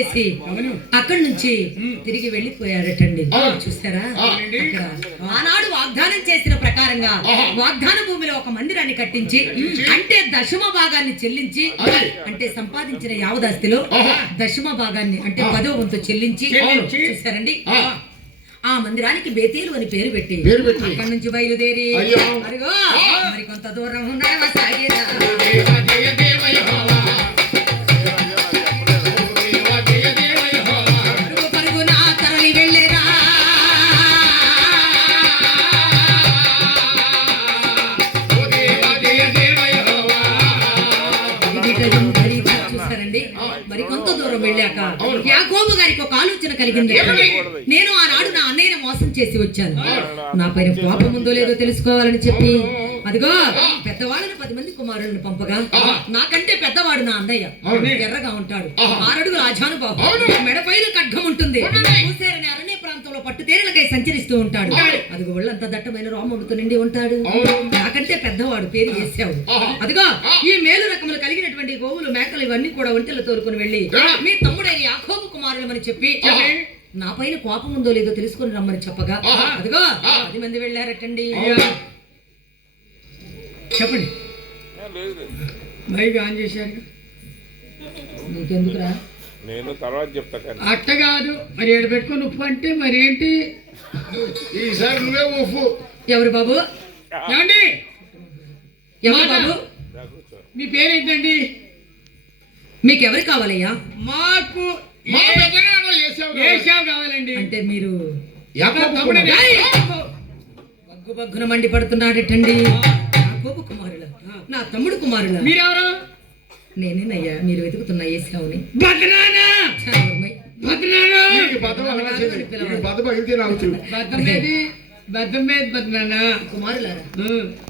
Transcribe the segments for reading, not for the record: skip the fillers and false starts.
చేసి అక్కడి నుంచి తిరిగి వెళ్ళిపోయారటండి. చూసారా, అక్కడ ఆనాడు వాగ్దానం చేసిన ప్రకారంగా వాగ్దాన భూమిలో ఒక మందిరాన్ని కట్టించి, అంటే దశమ భాగాన్ని చెల్లించి, అంటే సంపాదించిన యావదాస్తిలో దశమ భాగాన్ని అంటే 10వ వంతు చెల్లించి, చూసారండి, ఆ మందిరానికి బేతేలు అని పేరు పెట్టి అక్కడి నుంచి బయలుదేరి అదిగో మరి కొంత దూరం నడవసాగిరా. పరుగున తరలి వెళ్ళేరా. చూస్తారండి, మరి కొంత దూరం వెళ్ళాక యాకోబు గారికి ఒక ఆలోచన కలిగింది. నేను ఆనాడు నా అన్నయ్యను మోసం చేసి వచ్చాను, నా పైన కోపం ఉందో లేదో తెలుసుకోవాలని చెప్పి అదిగో పెద్దవాళ్ళని 10 మంది కుమారులను పంపగా, నాకంటే పెద్దవాడు నా అన్నయ్య, ఎర్రగా ఉంటాడు, 6 అడుగుల ఆజానుబాహు, మెడపైన ఖడ్గం ఉంటుంది, చూసారని అరణ్య ప్రాంతంలో పట్టు తేనెలకై సంచరిస్తూ ఉంటాడు, అదిగో ఒళ్ళంతా దట్టమైన రోమముతో నిండి ఉంటాడు, నాకంటే పెద్దవాడు, పేరు వేసావు. అదిగో ఈ మేలు రకములు కలిగినటువంటి గోవులు మేకలు ఇవన్నీ కూడా ఒంటెలు తోలుకొని వెళ్ళి మీ తమ్ముడైన యాకోబు కుమారులమని చెప్పి నా పైన కోపం ఉందో లేదో తెలుసుకుని రమ్మని చెప్పగా, అదిగో 10 మంది వెళ్ళారటండి. చెప్పండి, మైక్ ఆన్ చేశారు, నీకెందుకురా, నేను తర్వాత చెప్తా. అట్ట కాదు మరి ఏడు పెట్టుకొని ఉప్పు అంటే మరి ఏంటి, ఈసారి నువ్వే ఉప్పు. ఎవరు బాబు, ఏమండి, ఎవరు బాబు, మీ పేరేంటండి, మీకెవరు కావాలయ్యా? మాకు ఏషావు కావాలండి. అంటే మీరు తమ్ముడే బగ్గు బగ్గున మండి పడుతున్నాడటండి. యాకోబు కుమారుల, నా తమ్ముడు కుమారుల. మీరెవరు? నేనేనయ్యా మీరు వెతుకుతున్న ఏసావుని. బద్నానా బద్నానా బద్దం మీద బద్నానా కుమారులారా,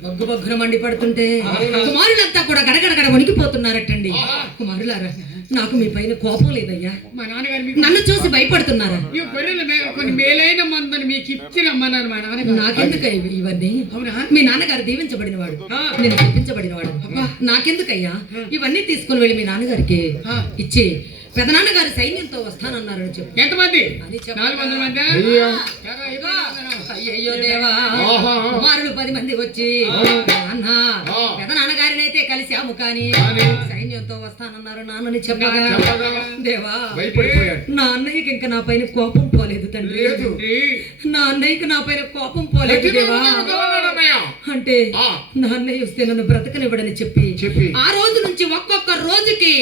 బగ్గు బగ్గున మండి పడుతుంటే కుమారులంతా కూడా గడగడగడ వణికిపోతున్నారటండి. కుమారులారా, నాకు మీ పైన కోపం లేదయ్యా, మా నాన్నగారు నన్ను చూసి భయపడుతున్నారా? ఈ గొర్రెల కొన్ని మేలైన మందని మీకు ఇచ్చి రమ్మన్నారు మా నాన్నగారు. నాకెందుకు ఇవన్నీ? అవునా, మీ నాన్నగారు దీవించబడిన వాడు, నేను దీవించబడిన వాడు, నాకెందుకయ్యా ఇవన్నీ తీసుకుని వెళ్ళి మీ నాన్నగారికి ఇచ్చి పెదనాన్నగారు సైన్యంతో వస్తానన్నారని చెప్పు. ఎంతమంది? అని 400 మంది. అయ్యయ్యో దేవా, కుమారులు 10 మంది వచ్చి నాన్న పెదనాన్నగారిని అయితే కలిసాము కానీ సైన్యంతో వస్తానన్నారు నాన్నని చెప్పగా, దేవా నా అన్నయ్యకి ఇంకా నా పైన కోపం పోలేదు తండ్రి, నా అన్నయ్యకి నా పైన కోపం పోలేదు దేవా. అంటే నా అన్నయ్య వస్తే నన్ను బ్రతకనివ్వడని చెప్పి ఆ రోజు నుంచి ఒక్కొక్క రోజుకి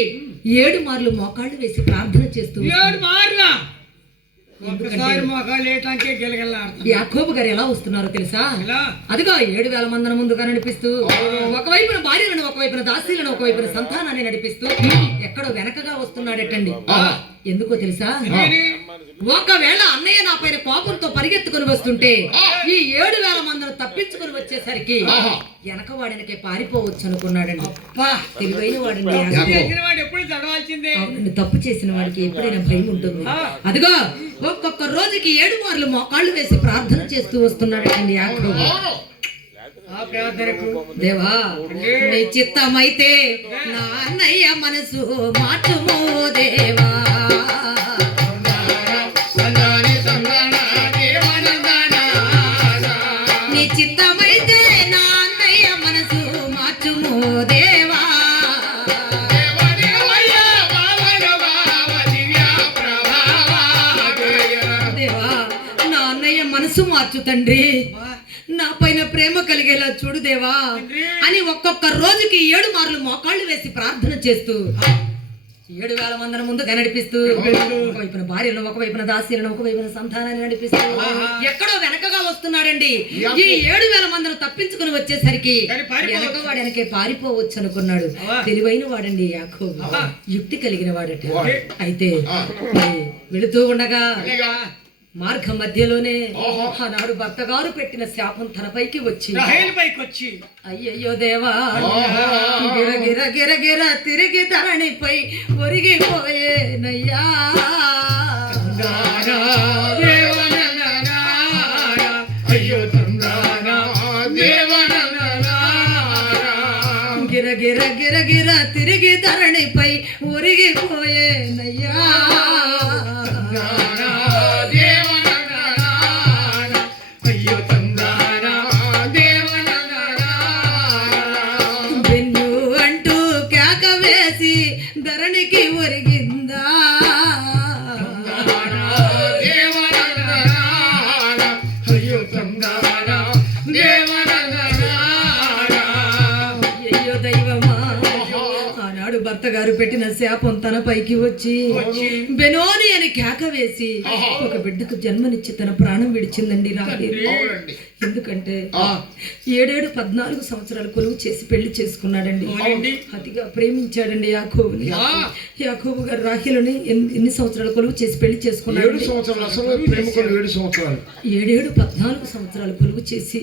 7 మార్లు మోకాళ్ళు వేసి ప్రార్థన చేస్తూ, 7 మార్లా ఒకసారి మోకాళ్ళు ఏటాకే గెలగల. యాకోబు గారు ఎలా వస్తున్నారో తెలుసా? అదిగో 7,000 మందిని ముందుగా నడిపిస్తూ, ఒకవైపున భార్యలను, ఒకవైపున దాసీలను, ఒకవైపున సంతానాన్ని నడిపిస్తూ ఎక్కడో వెనకగా వస్తున్నాడటండి. ఎందుకో తెలుసా? ఒకవేళ అన్నయ్య నా పైన కోపంతో పరిగెత్తుకుని వస్తుంటే ఈ 7,000 మందిని తప్పించుకుని వచ్చేసరికి వెనకవాడినకే పారిపోవచ్చు అనుకున్నాడండి. తెలివైన వాడండి, ఎప్పుడు చదవాల్సిందే. అవునండి, తప్పు చేసిన వాడికి ఎప్పుడైనా భయం ఉంటుంది. అదిగో ఒక్కొక్క రోజుకి 7 మార్లు మోకాళ్ళు వేసి ప్రార్థన చేస్తూ వస్తున్నాడండి యాకోబు. దేవా, నీ చిత్తమైతే నా అన్నయ్య మనసు మార్చుమో దేవా, నీ చిత్తమైతే నా అన్నయ్య మనసు మార్చుమో దేవా. దేవా, నా అన్నయ్య మనసు మార్చు తండ్రి, నా పైన ప్రేమ కలిగేలా చూడు దేవా అని ఒక్కొక్క రోజుకి 7 మార్లు మోకాళ్ళు వేసి ప్రార్థన చేస్తూ 7,000 మందిని ముందుగా నడిపిస్తూ, ఒకవైపున భార్యను, ఒకవైపున దాసీలను, ఒకవైపున సంతానాన్ని నడిపిస్తూ ఎక్కడో వెనకగా వస్తున్నాడండి. ఈ 7,000 మందిని తప్పించుకుని వచ్చేసరికి వెనకవాడనికే పారిపోవచ్చు అనుకున్నాడు. తెలివైన వాడండి యాకోబు, యుక్తి కలిగిన వాడట. అయితే వెళుతూ ఉండగా మార్గ మధ్యలోనే ఆనాడు భర్త గారు పెట్టిన శాపం తనపైకి వచ్చి, అయ్యయ్యో దేవా, గిర గిర గిర గిర తిరిగి ధరణిపై ఒరిగిపోయేనయ్యా. గిర గిర గిర గిర గిర తిరిగి ధరణిపై ఒరిగిపోయేనయ్యా. వెన్ను అంటూ కేక వేసి ధరణికి ఒరిగిందా. అయ్యో దైవమా, ఆనాడు భర్త గారు పెట్టిన శాపం తన పైకి వచ్చి బెనోని అని కేక వేసి ఒక బిడ్డకు జన్మనిచ్చి తన ప్రాణం విడిచిందండి రాహేలు. అవునండి. ఎందుకంటే 14 సంవత్సరాలు కొలువు చేసి పెళ్లి చేసుకున్నాడండి. అతిగా ప్రేమించాడండి యాకోబుని. యాకోబు గారు రాహేలుని ఎన్ని సంవత్సరాలు కొలువు చేసి పెళ్లి చేసుకున్నాడు? 7 సంవత్సరాలు. అసలు ప్రేమకులు 7 సంవత్సరాలు. 14 సంవత్సరాలు కొలువు చేసి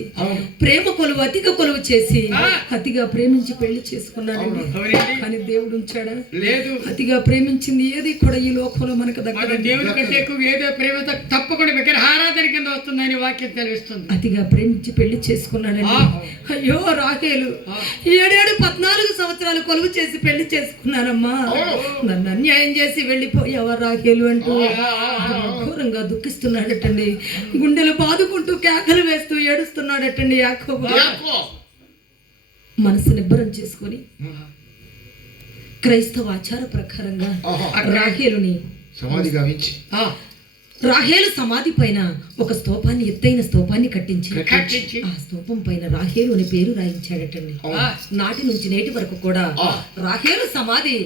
ప్రేమ కొలువు అతిగా కొలువు చేసి అతిగా ప్రేమించి పెళ్లి చేసుకున్నాడండి. కానీ దేవుడు ఉంచాడా? లేదు. అతిగా ప్రేమించింది ఏది కూడా ఈ లోకంలో మనకు మన దక్కదు. దేవుని కంటే ఎక్కువ ఏదో ప్రేమతో తప్పకుండా విగ్రహారాధన కింద వస్తుందని వాక్యం తెలుస్తుంది. అతిగా ప్రేమించి పెళ్లి చేసుకున్నాడండి. అయ్యో రాహేలు 14 సంవత్సరాలు కొలువు చేసి పెళ్లి చేసుకున్నానమ్మా, నన్ను అన్యాయం చేసి వెళ్ళిపోయావా రాహేలు అంటూ ఘోరంగా దుఃఖిస్తున్నాడటండి. గుండెలు బాదుకుంటూ కేకలు వేస్తూ ఏడుస్తున్నాడటండి యాకోబు. మనసు నిబ్బరం చేసుకొని క్రైస్తవ ఆచార ప్రకారంగా రాహేలుని సమాధి గావించి రాహేలు సమాధి పైన ఒక స్తూపాన్ని, ఎత్తైన స్తూపాన్ని కట్టించి కట్టించి ఆ స్తూపం పైన రాహేలు అని పేరు రాయించాడటండి. నాటి నుంచి నేటి వరకు కూడా రాహేలు సమాధి